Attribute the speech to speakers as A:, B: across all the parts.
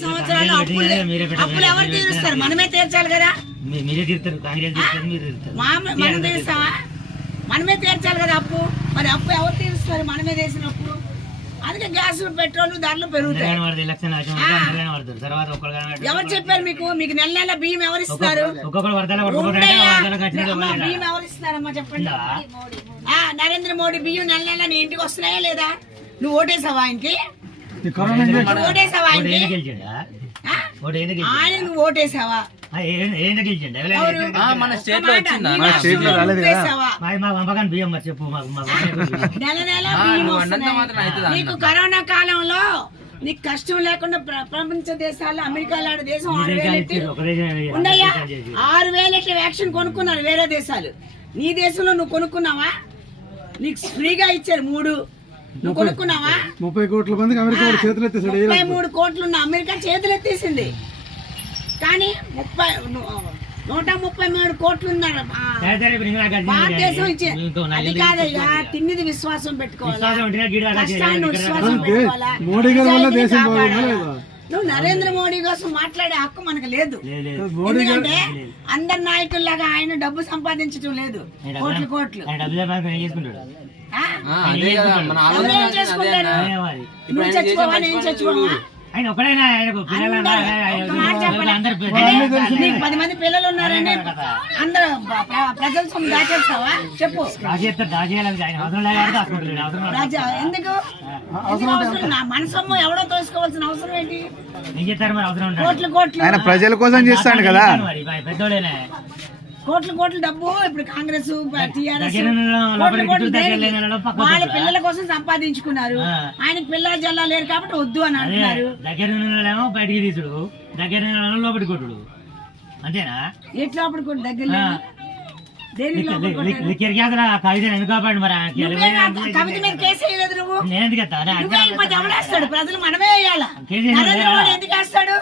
A: సంవత్సరాలు అప్పులు ఎవరు తీరుస్తారు. మనమే తీర్చాలి కదా?
B: మీరే తీరుతారు. కాంగ్రెస్ తీరుతారు మీరు తీరుతారు.
A: మా మనం తీరుస్తావా? మనమే తీర్చాలి కదా అప్పు? మరి అప్పు ఎవరు తీరుస్తారు? మనమే చేసిన అప్పు అందుకే గ్యాస్ పెట్రోల్ ధరలు పెరుగుతాయి. ఎవరు చెప్పారు మీకు? మీకు నెల నెల బియ్యం ఎవరు ఇస్తారు. బియ్యం ఎవరు ఇస్తున్నారమ్మా చెప్పండి. నరేంద్ర మోడీ బియ్యం నెల నెల నీ ఇంటికి వస్తున్నాయా లేదా? నువ్వు ఓటేసావా ఆయనకి? ఓటేసావా ఆయనకి ఓటేసావా?
C: మన
A: స్టేట్లో
C: వచ్చిందా? మన
D: స్టేట్లో రాలేదు
B: బియ్యం మరి చెప్పు
A: నెల నెల నీకు కరోనా కాలంలో నీకు కష్టం లేకుండా ప్ర- ప్రపంచ దేశాల్లో అమెరికా లాంటి దేశం ఆరు వేలు ఎత్తి
B: ఒక దేశం
A: ఉండయ్యా
B: దేశం చేసి.
A: ఆరు వేల వ్యాక్సిన్ కొనుక్కున్నారు వేరే దేశాలు. నీ దేశంలో నువ్వు కొనుక్కున్నావా? నీకు ఫ్రీగా ఇచ్చారు మూడు. నువ్వు కొనుక్కున్నావా?
D: ముప్పై కోట్ల మందికి అమెరికా చేతులు ఎత్తేసాడు
A: ముప్పై మూడు కోట్లు ఉన్న అమెరికా చేతులు ఎత్తేసింది. కానీ ముప్పై నూట ముప్పై మూడు కోట్లు ఉన్నారు. భారతదేశం ఇచ్చే అది తిన్నిది విశ్వాసం పెట్టుకోవాలా?
D: మోడీ గారి వల్ల దేశం?
A: నువ్వు నరేంద్ర మోడీ కోసం మాట్లాడే హక్కు మనకు లేదు. ఎందుకంటే అందరి నాయకుల్లాగా ఆయన డబ్బు సంపాదించడం లేదు. కోట్లు కోట్లు.
B: ఏం
A: ఏం నువ్వు
C: ఆయన చేసే
A: చచ్చిపోవా నేను.
B: ఆయన ఒక్కడైనా ఆయనకు పిల్లలు
A: నీకు పది మంది పిల్లలు ఉన్నారని అందరూ ప్ర- ప్ర- ప్రజల సొమ్ము దాచేస్తావా? చెప్పు. రాజా ఎందుకు? నా మన సొమ్ము ఎవడో తోసుకోవాల్సిన అవసరం ఏంటి? కోట్లు కోట్లు.
D: ఆయన ప్రజల కోసం చేస్తాడు కదా.
B: మరి. పెద్దోడేనే
A: కోట్లు కోట్లు డబ్బు ఇప్పుడు కాంగ్రెస్ టీఆర్ఎస్
B: దగ్గర దగ్గర వాళ్ళ?
A: పిల్లల కోసం సంపాదించుకున్నారు.
B: ఆ.
A: ఆయనకి పిల్లల జల్లా లేరు కాబట్టి వద్దు అని అంటున్నారు.
B: దగ్గర బయటికి తీసుడు. దగ్గర లోపలికి కొట్టుడు. అంతేనా?
A: ఎట్లా దగ్గర లోపల
B: ఆ. కవిత ఎందుకు
A: ప్రజలు మనమే వేయాలా. ఎందుకు వేస్తాడు?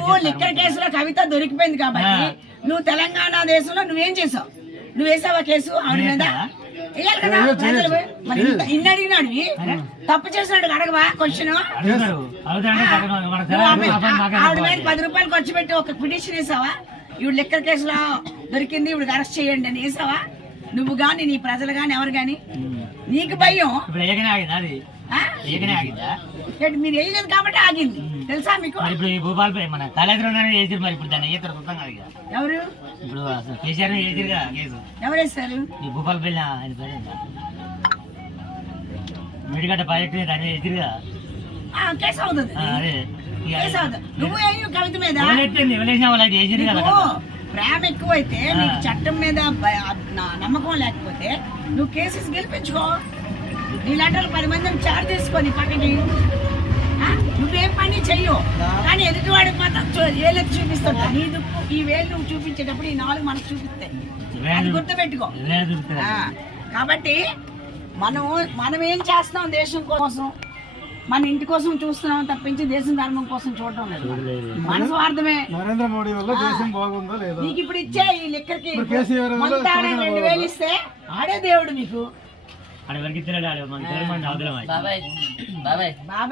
A: నువ్వు. లిక్కర్ కేసులో కవిత దొరికిపోయింది కాబట్టి. నువ్వు తెలంగాణ దేశంలో నువ్వేం చేసావు? నువ్వు వేసావా కేసు ఆవిడ మీద? ఇన్ని అడిగినాడు. తప్పు చేసినాడు అడగవా? క్వశ్చన్ ఆవిడ మీద. పది రూపాయలు ఖర్చు పెట్టి ఒక పిటిషన్ వేసావా? ఈవిడ లిక్కర్ కేసులో దొరికింది ఈవిడ అరెస్ట్ చేయండి అని వేసావా? నువ్వు గాని నీ ప్రజలు గాని ఎవరు గాని. నీకు భయం. మీరు వేయలేదు కాబట్టి ఆగింది. తెలుసా మీకు?
B: ఇప్పుడు ఈ భూపాలపై మన కళాశాల వేసారు మరి ఇప్పుడు దాన్ని వేస్తారు మొత్తం కాదు.
A: ఎవరు?
B: ఇప్పుడు కేసీఆర్ వేసారు కదా కేసు.
A: ఎవరు వేస్తారు?
B: ఈ భూపాలపల్లి ఆయన పేరు? మిడిగడ్డ ప్రాజెక్టు దాన్ని వేసారు కదా.
A: ఆ, కేసు అవుతుంది.
B: అదే.
A: నువ్వు వేయు కవిత మీద.
B: వేసారు కదా
A: ప్రేమ ఎక్కువైతే నీకు చట్టం మీద నమ్మకం లేకపోతే నువ్వు కేసెస్ గెలిపించుకో. నీ లెటర్లు పది మందిని చార్జ్ తీసుకొని పక్కకి? నువ్వేం పని చెయ్యు కానీ ఎదుటివాడికి మాత్రం చూ- ఏలెత్తి చూపిస్తుంటా. నీ దుక్కు ఈ వేలు నువ్వు చూపించేటప్పుడు ఈ నాలుగు మనకు చూపిస్తాయి. అది గుర్తుపెట్టుకో. ఆ, కాబట్టి మనం మనం ఏం చేస్తున్నాం దేశం కోసం? మన ఇంటి కోసం చూస్తున్నాం తప్పించి దేశం ధర్మం కోసం చూడటం లేదు. మన స్వార్థమే
D: నరేంద్ర మోడీ వల్ల దేశం బాగుందా లేదా?
A: నీకు ఇప్పుడు ఇచ్చే ఈ లెక్కకి రెండు వేలు ఇస్తే ఆడే దేవుడు మీకు
B: అక్కడ వరకు ఇద్దరు మన
C: బాబాయ్. బాబాయ్.
A: బాబా